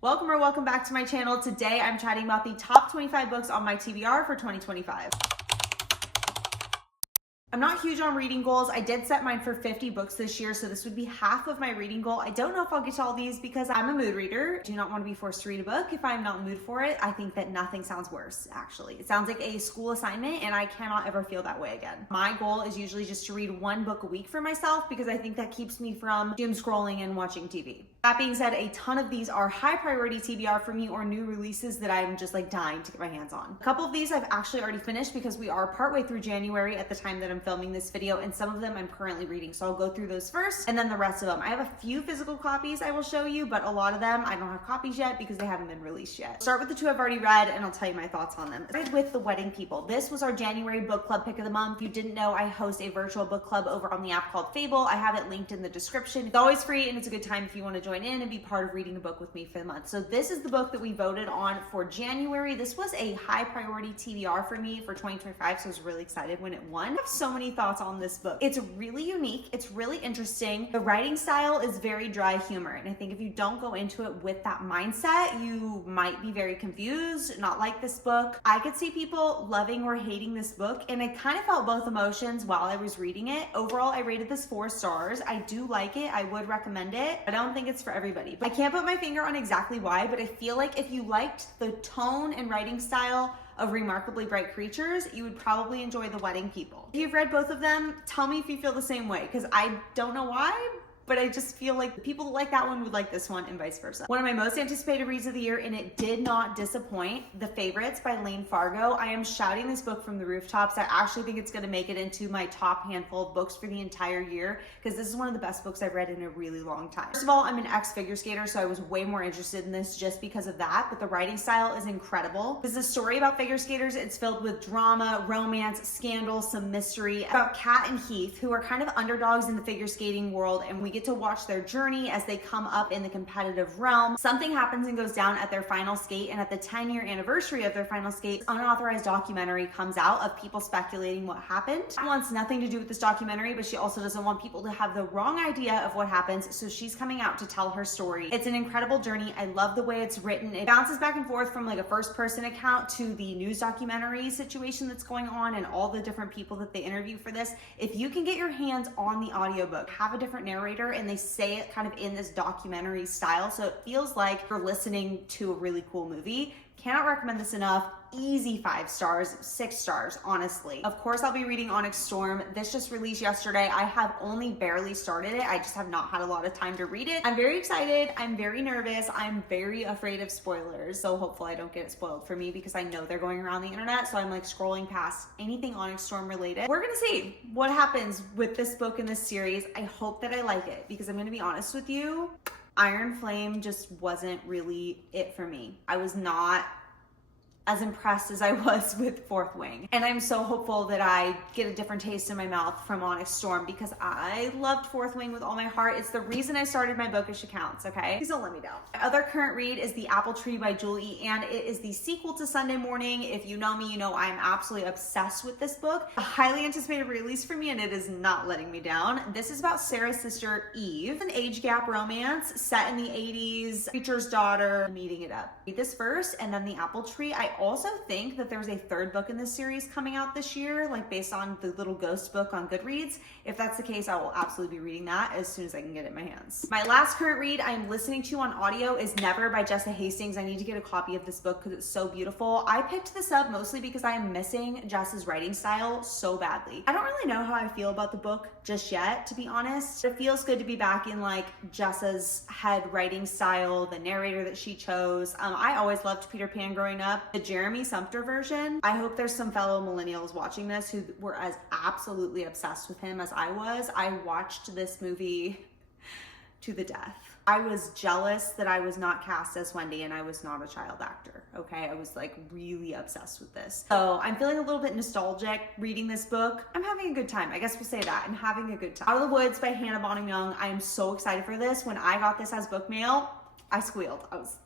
Welcome back to my channel. Today I'm chatting about the top 25 books on my TBR for 2025. I'm not huge on reading goals. I did set mine for 50 books this year, so this would be half of my reading goal. I don't know if I'll get to all these because I'm a mood reader. I do not want to be forced to read a book if I'm not in the mood for it. I think that nothing sounds worse, actually. It sounds like a school assignment and I cannot ever feel that way again. My goal is usually just to read one book a week for myself because I think that keeps me from doom scrolling and watching TV. That being said, a ton of these are high priority TBR for me or new releases that I'm just like dying to get my hands on. A couple of these I've actually already finished because we are partway through January at the time that I'm filming this video, and some of them I'm currently reading. So I'll go through those first and then the rest of them. I have a few physical copies I will show you, but a lot of them I don't have copies yet because they haven't been released yet. Start with the two I've already read and I'll tell you my thoughts on them. Started with The Wedding People. This was our January book club pick of the month. If you didn't know, I host a virtual book club over on the app called Fable. I have it linked in the description. It's always free and it's a good time if you want to join in and be part of reading a book with me for the month. So this is the book that we voted on for January. This was a high priority TBR for me for 2025, so I was really excited when it won. I have so many thoughts on this book. It's really unique. It's really interesting. The writing style is very dry humor, and I think if you don't go into it with that mindset, you might be very confused, not like this book. I could see people loving or hating this book, and I kind of felt both emotions while I was reading it. Overall, I rated this 4 stars. I do like it. I would recommend it. I don't think it's for everybody. I can't put my finger on exactly why, but I feel like if you liked the tone and writing style of Remarkably Bright Creatures, you would probably enjoy The Wedding People. If you've read both of them, tell me if you feel the same way, because I don't know why, but I just feel like the people that like that one would like this one and vice versa. One of my most anticipated reads of the year, and it did not disappoint, The Favorites by Lane Fargo. I am shouting this book from the rooftops. I actually think it's gonna make it into my top handful of books for the entire year because this is one of the best books I've read in a really long time. First of all, I'm an ex-figure skater, so I was way more interested in this just because of that, but the writing style is incredible. This is a story about figure skaters. It's filled with drama, romance, scandal, some mystery about Kat and Heath, who are kind of underdogs in the figure skating world, and we get to watch their journey as they come up in the competitive realm. Something happens and goes down at their final skate, and at the 10-year anniversary of their final skate, an unauthorized documentary comes out of people speculating what happened. She wants nothing to do with this documentary, but she also doesn't want people to have the wrong idea of what happens, so she's coming out to tell her story. It's an incredible journey. I love the way it's written. It bounces back and forth from like a first-person account to the news documentary situation that's going on and all the different people that they interview for this. If you can get your hands on the audiobook, have a different narrator, and they say it kind of in this documentary style, so it feels like you're listening to a really cool movie. Cannot recommend this enough. Easy 5 stars, 6 stars, honestly. Of course, I'll be reading Onyx Storm. This just released yesterday. I have only barely started it. I just have not had a lot of time to read it. I'm very excited. I'm very nervous. I'm very afraid of spoilers, so hopefully I don't get it spoiled for me because I know they're going around the internet, so I'm like scrolling past anything Onyx Storm related. We're gonna see what happens with this book in this series. I hope that I like it because I'm gonna be honest with you, Iron Flame just wasn't really it for me. I was not as impressed as I was with Fourth Wing. And I'm so hopeful that I get a different taste in my mouth from Onyx Storm because I loved Fourth Wing with all my heart. It's the reason I started my bookish accounts, okay? Please don't let me down. My other current read is The Apple Tree by Julie, and it is the sequel to Sunday Morning. If you know me, you know I'm absolutely obsessed with this book. A highly anticipated release for me, and it is not letting me down. This is about Sarah's sister, Eve, an age gap romance set in the 80s, preacher's daughter meeting it up. Read this first, and then The Apple Tree. I also think that there's a 3rd book in this series coming out this year, like based on the little ghost book on Goodreads. If that's the case, I will absolutely be reading that as soon as I can get it in my hands. My last current read I am listening to on audio is Never by Jessa Hastings. I need to get a copy of this book because it's so beautiful. I picked this up mostly because I am missing Jessa's writing style so badly. I don't really know how I feel about the book just yet, to be honest. It feels good to be back in like Jessa's head writing style, the narrator that she chose. I always loved Peter Pan growing up. The Jeremy Sumpter version. I hope there's some fellow millennials watching this who were as absolutely obsessed with him as I was. I watched this movie to the death. I was jealous that I was not cast as Wendy and I was not a child actor, okay? I was like really obsessed with this. So I'm feeling a little bit nostalgic reading this book. I'm having a good time. I guess we'll say that. I'm having a good time. Out of the Woods by Hannah Bonham Young. I am so excited for this. When I got this as book mail, I squealed. I was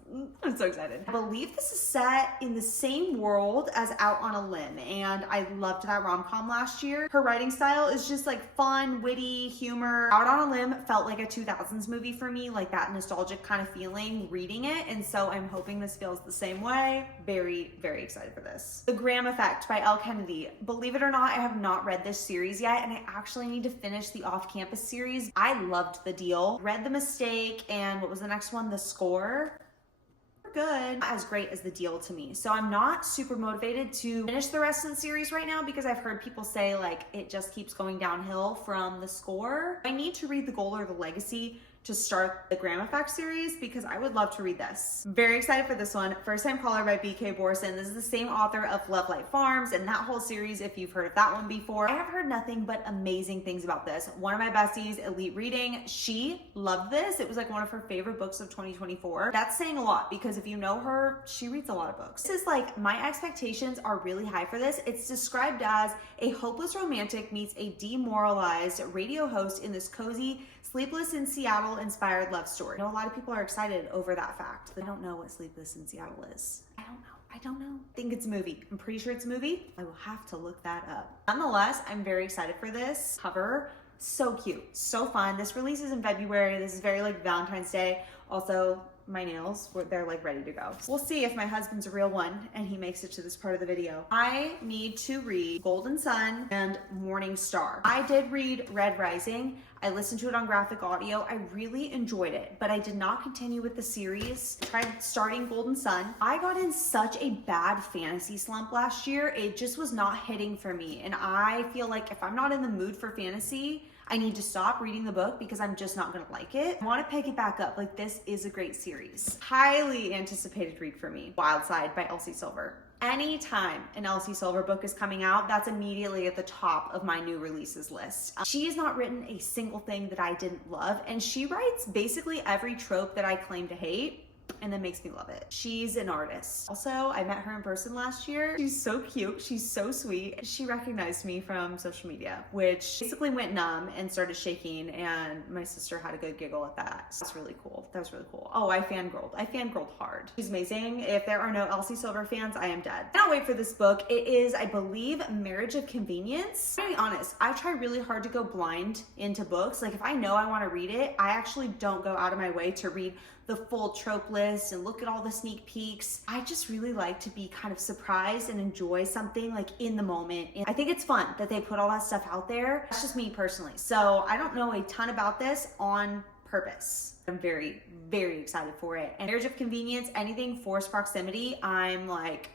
I'm so excited. I believe this is set in the same world as Out on a Limb, and I loved that rom-com last year. Her writing style is just like fun, witty, humor. Out on a Limb felt like a 2000s movie for me, like that nostalgic kind of feeling reading it, and so I'm hoping this feels the same way. Very, very excited for this. The Graham Effect by Elle Kennedy. Believe it or not, I have not read this series yet, and I actually need to finish the Off-Campus series. I loved The Deal, read The Mistake, and what was the next one? The Score. Good. Not as great as The Deal to me. So I'm not super motivated to finish the rest of the series right now because I've heard people say like it just keeps going downhill from The Score. I need to read The Goal or The Legacy to start the Graham Effect series because I would love to read this. Very excited for this one. First Time Caller by B.K. Borson. This is the same author of Love Light Farms and that whole series if you've heard of that one before. I have heard nothing but amazing things about this. One of my besties, Elite Reading, she loved this. It was like one of her favorite books of 2024. That's saying a lot because if you know her, she reads a lot of books. This is like, my expectations are really high for this. It's described as a hopeless romantic meets a demoralized radio host in this cozy Sleepless in Seattle inspired love story. I know a lot of people are excited over that fact. I don't know what Sleepless in Seattle is. I don't know. I think it's a movie. I'm pretty sure it's a movie. I will have to look that up. Nonetheless, I'm very excited for this cover. So cute, so fun. This releases in February. This is very like Valentine's Day. Also, my nails, they're like ready to go. We'll see if my husband's a real one and he makes it to this part of the video. I need to read Golden Sun and Morning Star. I did read Red Rising. I listened to it on graphic audio. I really enjoyed it, but I did not continue with the series. I tried starting Golden Sun. I got in such a bad fantasy slump last year. It just was not hitting for me. And I feel like if I'm not in the mood for fantasy, I need to stop reading the book because I'm just not gonna like it. I wanna pick it back up. Like, this is a great series. Highly anticipated read for me. Wildside by Elsie Silver. Anytime an Elsie Silver book is coming out, that's immediately at the top of my new releases list. She has not written a single thing that I didn't love, and she writes basically every trope that I claim to hate, and that makes me love it. She's an artist. Also, I met her in person last year. She's so cute. She's so sweet. She recognized me from social media, which basically went numb and started shaking, and my sister had a good giggle at that. So that's really cool. That was really cool. Oh, I fangirled. I fangirled hard. She's amazing. If there are no Elsie Silver fans, I am dead. I cannot wait for this book. It is, I believe, Marriage of Convenience. To be honest, I try really hard to go blind into books. Like, if I know I want to read it, I actually don't go out of my way to read the full trope list and look at all the sneak peeks. I just really like to be kind of surprised and enjoy something like in the moment. And I think it's fun that they put all that stuff out there. That's just me personally. So I don't know a ton about this on purpose. I'm very, very excited for it. And Marriage of Convenience, anything forced proximity, I'm like,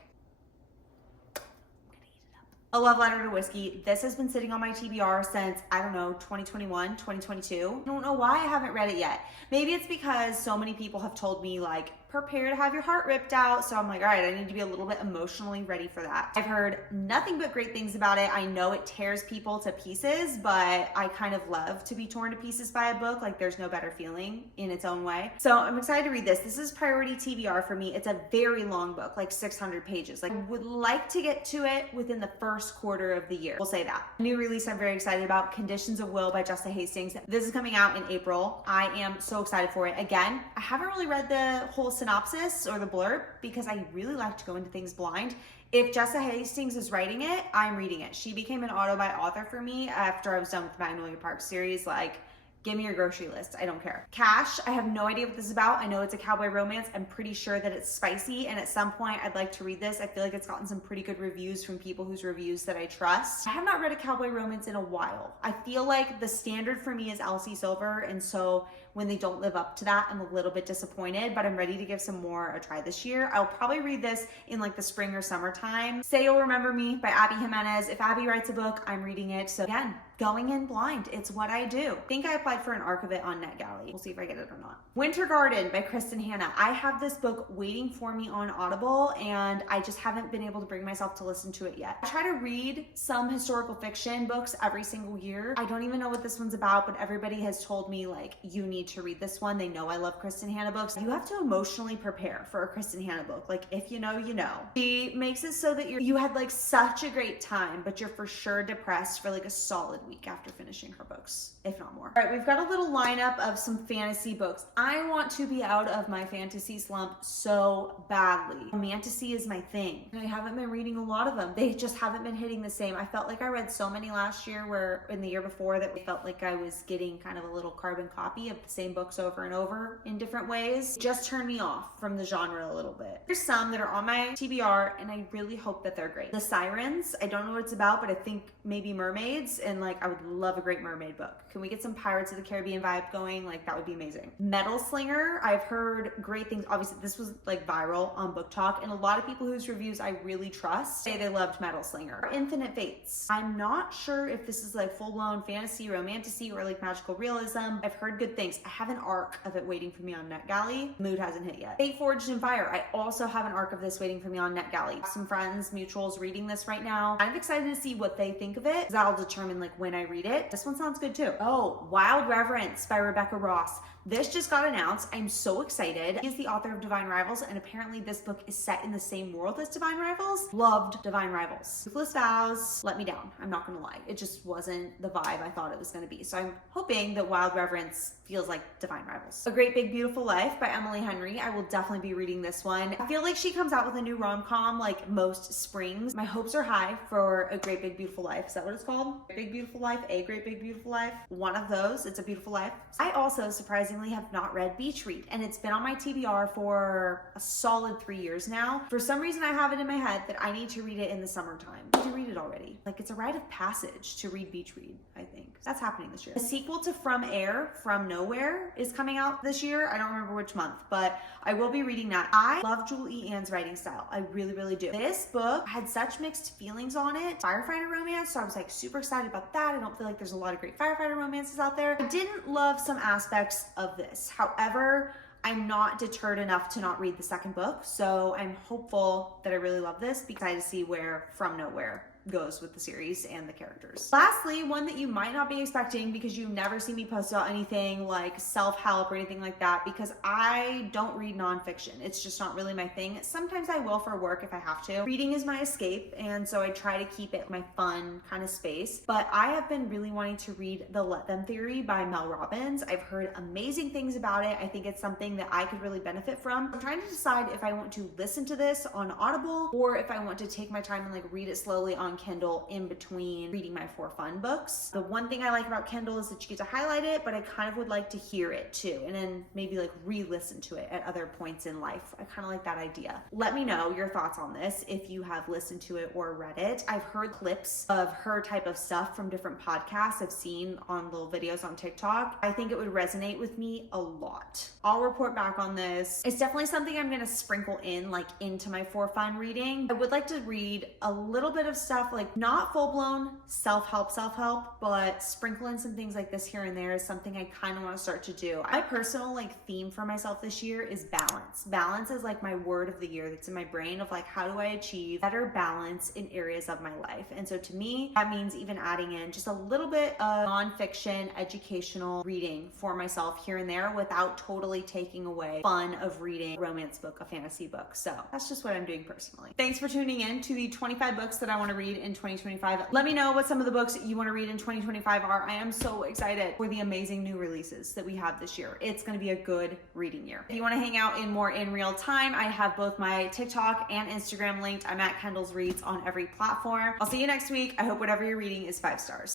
A Love Letter to Whiskey. This has been sitting on my TBR since, I don't know, 2021, 2022. I don't know why I haven't read it yet. Maybe it's because so many people have told me like, prepare to have your heart ripped out. So I'm like, all right, I need to be a little bit emotionally ready for that. I've heard nothing but great things about it. I know it tears people to pieces, but I kind of love to be torn to pieces by a book. Like, there's no better feeling in its own way. So I'm excited to read this. This is priority TBR for me. It's a very long book, like 600 pages. Like, I would like to get to it within the first quarter of the year. We'll say that. New release I'm very excited about, Conditions of Will by Jessa Hastings. This is coming out in April. I am so excited for it. Again, I haven't really read the whole synopsis or the blurb because I really like to go into things blind. If Jessa Hastings is writing it, I'm reading it. She became an auto by author for me after I was done with the Magnolia Park series. Like, give me your grocery list. I don't care. Cash, I have no idea what this is about. I know it's a cowboy romance. I'm pretty sure that it's spicy, and at some point I'd like to read this. I feel like it's gotten some pretty good reviews from people whose reviews that I trust. I have not read a cowboy romance in a while. I feel like the standard for me is Elsie Silver, and so when they don't live up to that, I'm a little bit disappointed, but I'm ready to give some more a try this year. I'll probably read this in like the spring or summertime. Say You'll Remember Me by Abby Jimenez. If Abby writes a book, I'm reading it. So again, going in blind. It's what I do. I think I applied for an arc of it on NetGalley. We'll see if I get it or not. Winter Garden by Kristen Hanna. I have this book waiting for me on Audible, and I just haven't been able to bring myself to listen to it yet. I try to read some historical fiction books every single year. I don't even know what this one's about, but everybody has told me like, you need to read this one. They know I love Kristen Hanna books. You have to emotionally prepare for a Kristen Hanna book. Like, if you know, you know. She makes it so that you had like such a great time, but you're for sure depressed for like a solid week after finishing her books, if not more. All right, we've got a little lineup of some fantasy books. I want to be out of my fantasy slump so badly. Romantasy is my thing. And I haven't been reading a lot of them. They just haven't been hitting the same. I felt like I read so many last year where in the year before that I felt like I was getting kind of a little carbon copy of the same books over and over in different ways. It just turned me off from the genre a little bit. There's some that are on my TBR and I really hope that they're great. The Sirens, I don't know what it's about, but I think maybe mermaids, and like I would love a great mermaid book. Can we get some Pirates of the Caribbean vibe going? Like that would be amazing. Metal Slinger, I've heard great things. Obviously this was like viral on Book Talk, and a lot of people whose reviews I really trust say they loved Metal Slinger. Infinite Fates, I'm not sure if this is like full-blown fantasy, romantasy, or like magical realism. I've heard good things. I have an arc of it waiting for me on NetGalley. Mood hasn't hit yet. Fate Forged in Fire, I also have an arc of this waiting for me on NetGalley. Some friends, mutuals reading this right now. I'm excited to see what they think of it, because that'll determine like when I read it. This one sounds good too. Oh, Wild Reverence by Rebecca Ross. This just got announced. I'm so excited. He's the author of Divine Rivals, and apparently this book is set in the same world as Divine Rivals. Loved Divine Rivals. Ruthless Vows let me down. I'm not gonna lie. It just wasn't the vibe I thought it was gonna be. So I'm hoping that Wild Reverence feels like Divine Rivals. A Great Big Beautiful Life by Emily Henry. I will definitely be reading this one. I feel like she comes out with a new rom-com like most springs. My hopes are high for A Great Big Beautiful Life. Is that what it's called? Big Beautiful Life? A Great Big Beautiful Life? One of those. It's a beautiful life. I also surprisingly have not read Beach Read, and it's been on my TBR for a solid 3 years now. For some reason I have it in my head that I need to read it in the summertime. I need to read it already. Like it's a rite of passage to read Beach Read, I think. That's happening this year. A sequel to From Air, From Nowhere is coming out this year. I don't remember which month, but I will be reading that. I love Jewel E. Ann's writing style. I really, really do. This book had such mixed feelings on it. Firefighter romance, so I was like super excited about that. I don't feel like there's a lot of great firefighter romances out there. I didn't love some aspects of this. However, I'm not deterred enough to not read the second book, so I'm hopeful that I really love this because I see where From Nowhere goes with the series and the characters. Lastly, one that you might not be expecting because you've never seen me post about anything like self-help or anything like that, because I don't read nonfiction. It's just not really my thing. Sometimes I will for work if I have to. Reading is my escape, and so I try to keep it my fun kind of space. But I have been really wanting to read The Let Them Theory by Mel Robbins. I've heard amazing things about it. I think it's something that I could really benefit from. I'm trying to decide if I want to listen to this on Audible or if I want to take my time and like read it slowly on Kindle in between reading my for fun books. The one thing I like about Kindle is that you get to highlight it, but I kind of would like to hear it too, and then maybe like re-listen to it at other points in life. I kind of like that idea. Let me know your thoughts on this if you have listened to it or read it. I've heard clips of her type of stuff from different podcasts I've seen on little videos on TikTok. I think it would resonate with me a lot. I'll report back on this. It's definitely something I'm gonna sprinkle in like into my for fun reading. I would like to read a little bit of stuff like not full-blown self-help, but sprinkle in some things like this here and there is something I kind of want to start to do. My personal like theme for myself this year is balance. Balance is like my word of the year that's in my brain of like, how do I achieve better balance in areas of my life? And so to me, that means even adding in just a little bit of nonfiction, educational reading for myself here and there without totally taking away fun of reading a romance book, a fantasy book. So that's just what I'm doing personally. Thanks for tuning in to the 25 books that I want to read in 2025. Let me know what some of the books you want to read in 2025 are. I am so excited for the amazing new releases that we have this year. It's going to be a good reading year. If you want to hang out in more in real time, I have both my TikTok and Instagram linked. I'm at Kendall's Reads on every platform. I'll see you next week. I hope whatever you're reading is 5 stars.